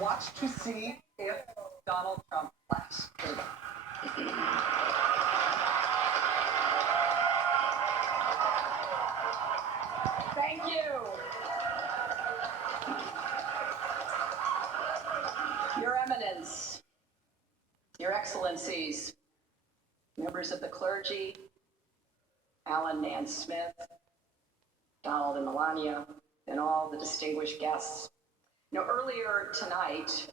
watch to see if Donald Trump laughs. Thank you. Your Eminence, Your Excellencies, members of the clergy, Alan Nance Smith, Donald and Melania, and all the distinguished guests. Earlier tonight,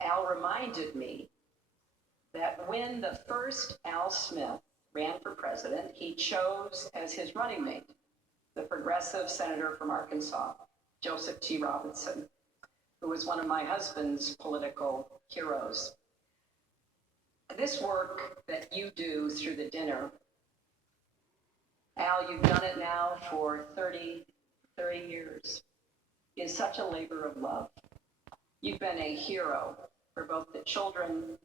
Al reminded me that when the first Al Smith ran for president, he chose as his running mate the progressive senator from Arkansas, Joseph T. Robinson, who was one of my husband's political heroes. This work that you do through the dinner, Al, you've done it now for 30 years, is such a labor of love. You've been a hero for both the children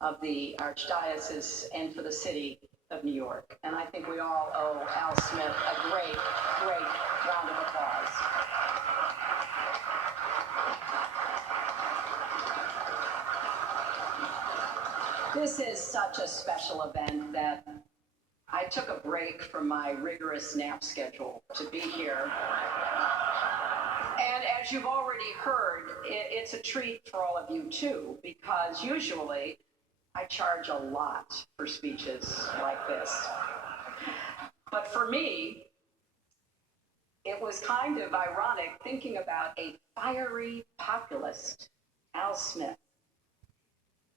of the Archdiocese and for the city of New York. And I think we all owe Al Smith a great, great round of applause. This is such a special event that I took a break from my rigorous nap schedule to be here. And as you've already heard, it's a treat for all of you too, because usually I charge a lot for speeches like this. But for me, it was kind of ironic thinking about a fiery populist, Al Smith.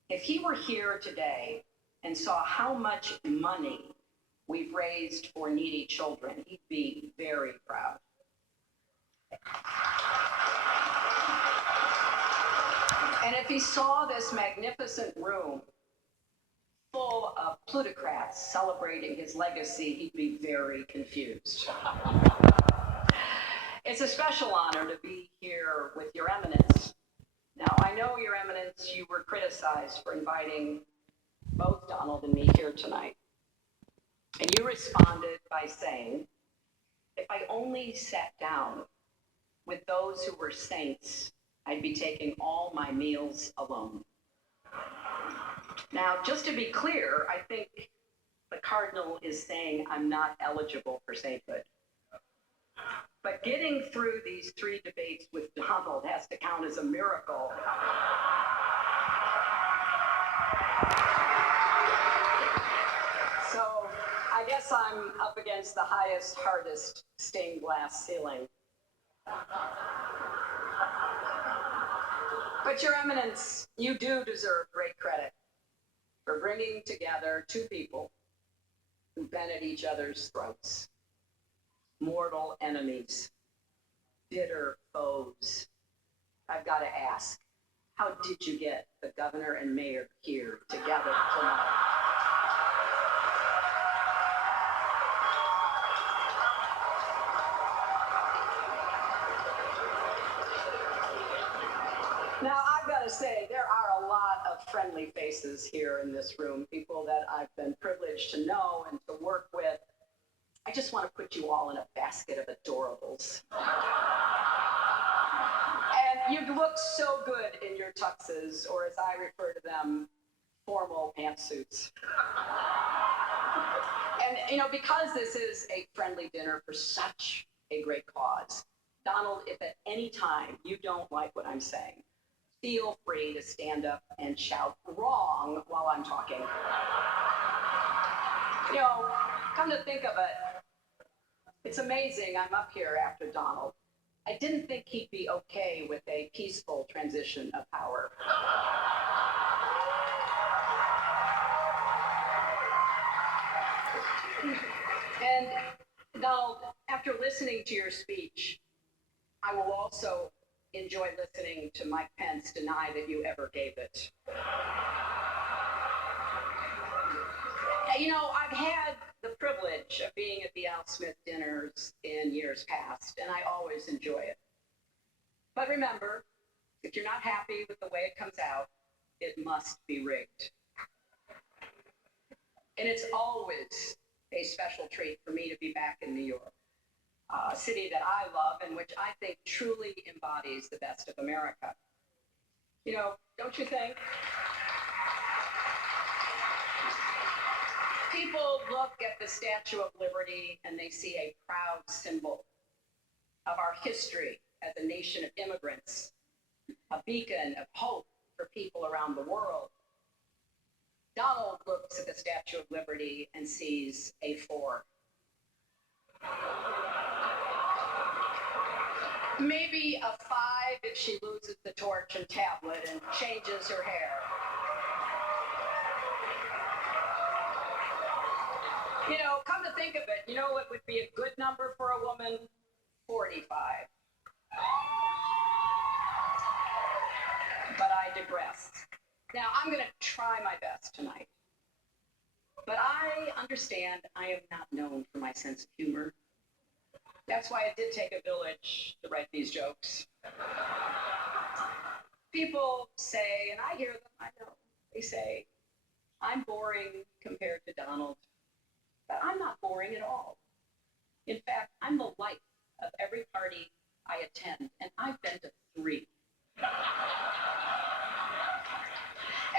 If he were here today and saw how much money we've raised for needy children, he'd be very proud. And if he saw this magnificent room full of plutocrats celebrating his legacy, he'd be very confused. It's a special honor to be here with Your Eminence. Now, I know, Your Eminence, you were criticized for inviting both Donald and me here tonight. And you responded by saying, if I only sat down with those who were saints, I'd be taking all my meals alone. Now, just to be clear, I think the Cardinal is saying I'm not eligible for sainthood. But getting through these 3 debates with Donald has to count as a miracle. So I guess I'm up against the highest, hardest stained glass ceiling. But Your Eminence, you do deserve great credit for bringing together 2 people who've been at each other's throats. Mortal enemies, bitter foes. I've got to ask, how did you get the governor and mayor here together tonight? Now, I've got to say, there are a lot of friendly faces here in this room, people that I've been privileged to know and to work with. I just want to put you all in a basket of adorables. And you look so good in your tuxes, or as I refer to them, formal pantsuits. And, because this is a friendly dinner for such a great cause, Donald, if at any time you don't like what I'm saying, feel free to stand up and shout wrong while I'm talking. Come to think of it, it's amazing I'm up here after Donald. I didn't think he'd be okay with a peaceful transition of power. And Donald, after listening to your speech, I will also enjoy listening to Mike Pence deny that you ever gave it. I've had the privilege of being at the Al Smith dinners in years past, and I always enjoy it. But remember, if you're not happy with the way it comes out, it must be rigged. And it's always a special treat for me to be back in New York, a city that I love and which I think truly embodies the best of America. You know, don't you think? People look at the Statue of Liberty and they see a proud symbol of our history as a nation of immigrants, a beacon of hope for people around the world. Donald looks at the Statue of Liberty and sees a 4. Maybe a 5 if she loses the torch and tablet and changes her hair. You know, come to think of it, you know what would be a good number for a woman? 45. But I digress. Now, I'm going to try my best tonight. But I understand I am not known for my sense of humor. That's why it did take a village to write these jokes. People say, and I hear them, I know, they say, I'm boring compared to Donald. But I'm not boring at all. In fact, I'm the life of every party I attend, and I've been to 3.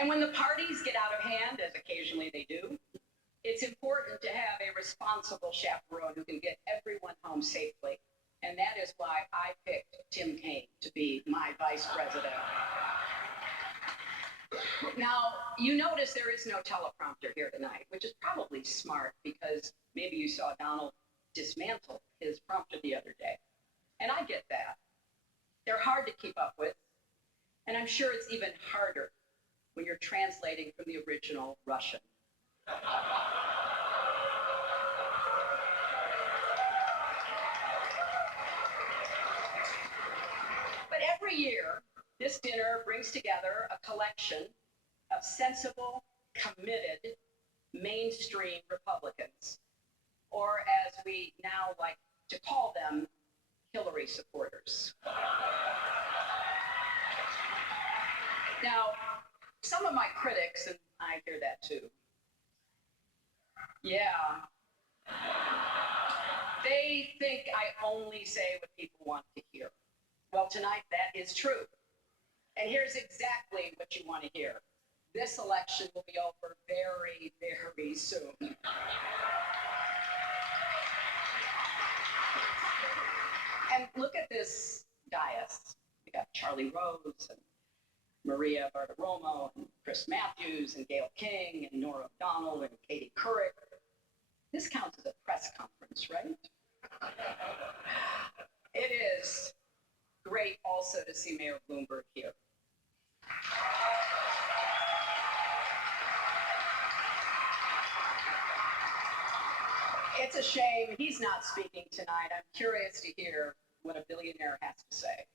And when the parties get out of hand, as occasionally they do, it's important to have a responsible chaperone who can get everyone home safely. And that is why I picked Tim Kaine to be my vice president. Now, you notice there is no teleprompter here tonight, which is probably smart because maybe you saw Donald dismantle his prompter the other day. And I get that. They're hard to keep up with. And I'm sure it's even harder when you're translating from the original Russian. But every year, this dinner brings together a collection of sensible, committed, mainstream Republicans, or as we now like to call them, Hillary supporters. Now, some of my critics, and I hear that too, yeah, they think I only say what people want to hear. Well, tonight that is true. And here's exactly what you want to hear. This election will be over very, very soon. And look at this dais. We got Charlie Rose and Maria Bartiromo and Chris Matthews and Gayle King and Norah O'Donnell and Katie Couric. This counts as a press conference, right? It is great also to see Mayor Bloomberg here. It's a shame he's not speaking tonight. I'm curious to hear what a billionaire has to say.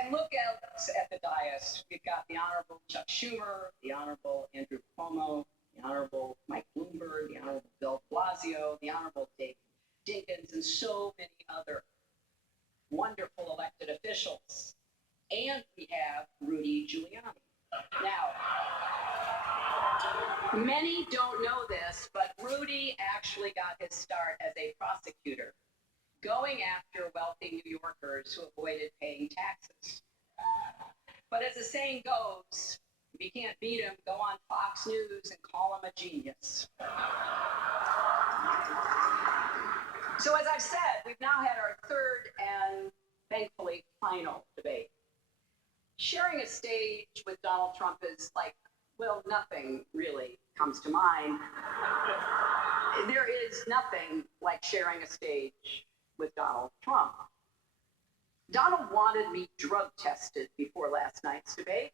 And look at the dais. We've got the Honorable Chuck Schumer, the Honorable Andrew Cuomo, the Honorable Mike Bloomberg, the Honorable Bill Blasio, the Honorable Dave Dinkins, and so many other wonderful elected officials. And we have Rudy Giuliani. Now, many don't know this, but Rudy actually got his start as a prosecutor, going after wealthy New Yorkers who avoided paying taxes. But as the saying goes, if you can't beat him, go on Fox News and call him a genius. So as I've said, we've now had our third and thankfully final debate. Sharing a stage with Donald Trump is like, well, nothing really comes to mind. There is nothing like sharing a stage with Donald Trump. Donald wanted me drug tested before last night's debate.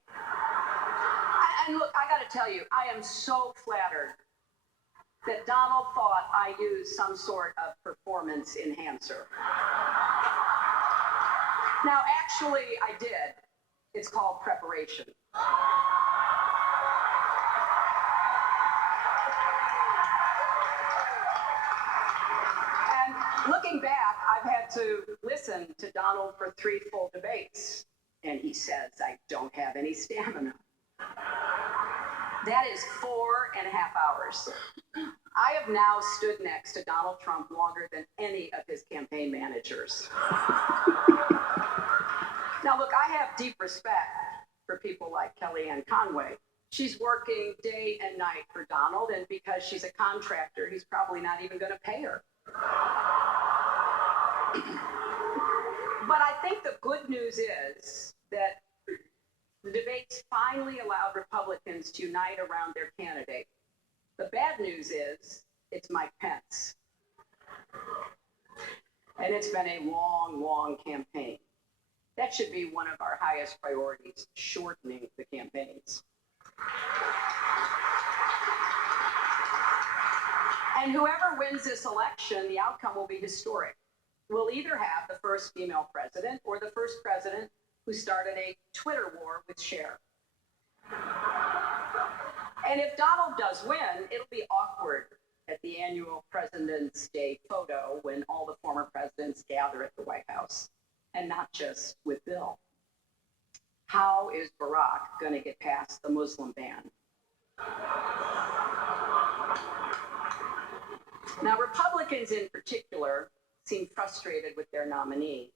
And look, I gotta tell you, I am so flattered that Donald thought I used some sort of performance enhancer. Now, actually, I did. It's called preparation. And looking back, I've had to listen to Donald for 3 full debates, and he says I don't have any stamina. That is 4.5 hours. I have now stood next to Donald Trump longer than any of his campaign managers. Now, look, I have deep respect for people like Kellyanne Conway. She's working day and night for Donald, and because she's a contractor, he's probably not even going to pay her. But I think the good news is that the debates finally allowed Republicans to unite around their candidate. The bad news is it's Mike Pence. And it's been a long, long campaign. That should be one of our highest priorities, shortening the campaigns. And whoever wins this election, the outcome will be historic. We'll either have the first female president or the first president who started a Twitter war with Cher. And if Donald does win, it'll be awkward at the annual President's Day photo when all the former presidents gather at the White House, and not just with Bill. How is Barack going to get past the Muslim ban? Now, Republicans in particular seem frustrated with their nominee.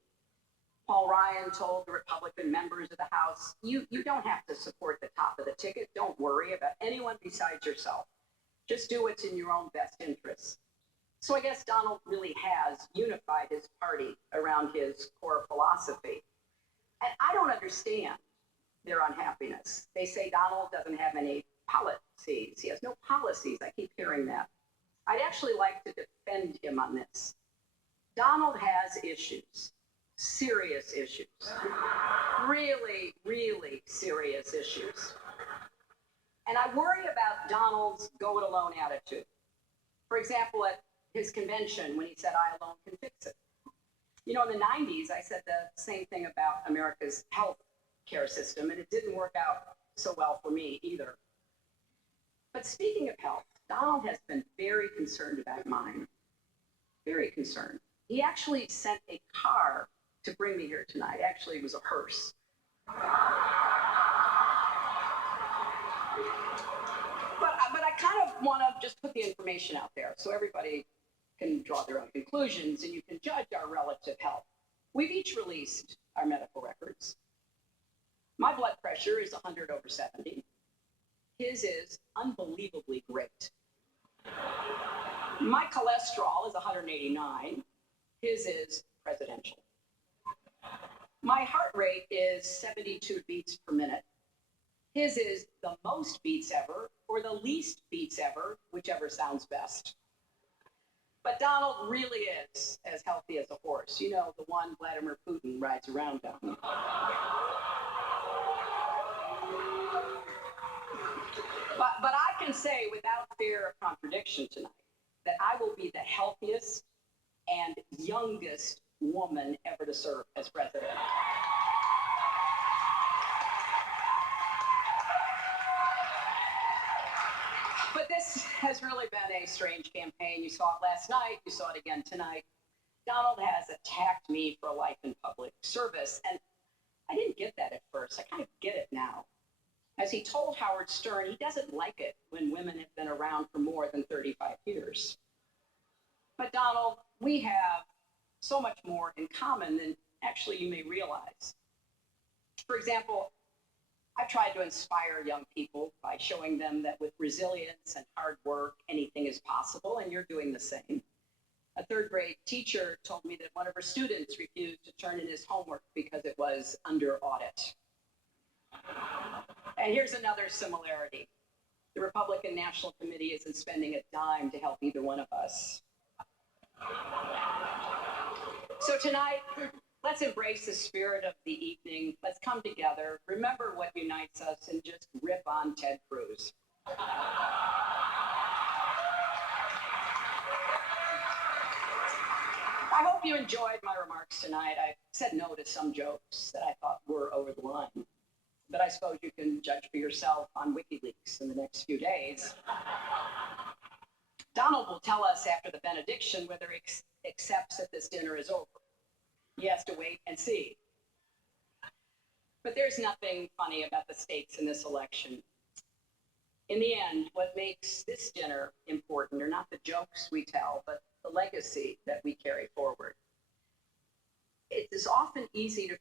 Paul Ryan told the Republican members of the House, you don't have to support the top of the ticket. Don't worry about anyone besides yourself. Just do what's in your own best interests. So I guess Donald really has unified his party around his core philosophy. And I don't understand their unhappiness. They say Donald doesn't have any policies. He has no policies. I keep hearing that. I'd actually like to defend him on this. Donald has issues, serious issues, really, really serious issues. And I worry about Donald's go-it-alone attitude. For example, at his convention when he said, I alone can fix it. You know, in the 90s, I said the same thing about America's health care system, and it didn't work out so well for me either. But speaking of health, Donald has been very concerned about mine. Very concerned. He actually sent a car to bring me here tonight. Actually, it was a hearse. But I kind of want to just put the information out there so everybody can draw their own conclusions and you can judge our relative health. We've each released our medical records. My blood pressure is 100/70. His is unbelievably great. My cholesterol is 189. His is presidential. My heart rate is 72 beats per minute. His is the most beats ever or the least beats ever, whichever sounds best. But Donald really is as healthy as a horse. You know, the one Vladimir Putin rides around on. But I can say without fear of contradiction tonight that I will be the healthiest and youngest woman ever to serve as president. But this has really been a strange campaign. You saw it last night. You saw it again tonight. Donald has attacked me for life in public service. And I didn't get that at first. I kind of get it now. As he told Howard Stern, he doesn't like it when women have been around for more than 35 years. But Donald, we have so much more in common than actually you may realize. For example, I've tried to inspire young people by showing them that with resilience and hard work, anything is possible, and you're doing the same. A third grade teacher told me that one of her students refused to turn in his homework because it was under audit. And here's another similarity. The Republican National Committee isn't spending a dime to help either one of us. So tonight, let's embrace the spirit of the evening. Let's come together, remember what unites us, and just rip on Ted Cruz. I hope you enjoyed my remarks tonight. I said no to some jokes that I thought were over the line. But I suppose you can judge for yourself on WikiLeaks in the next few days. Donald will tell us after the benediction whether he accepts that this dinner is over. He has to wait and see. But there's nothing funny about the stakes in this election. In the end, what makes this dinner important are not the jokes we tell, but the legacy that we carry forward. It is often easy to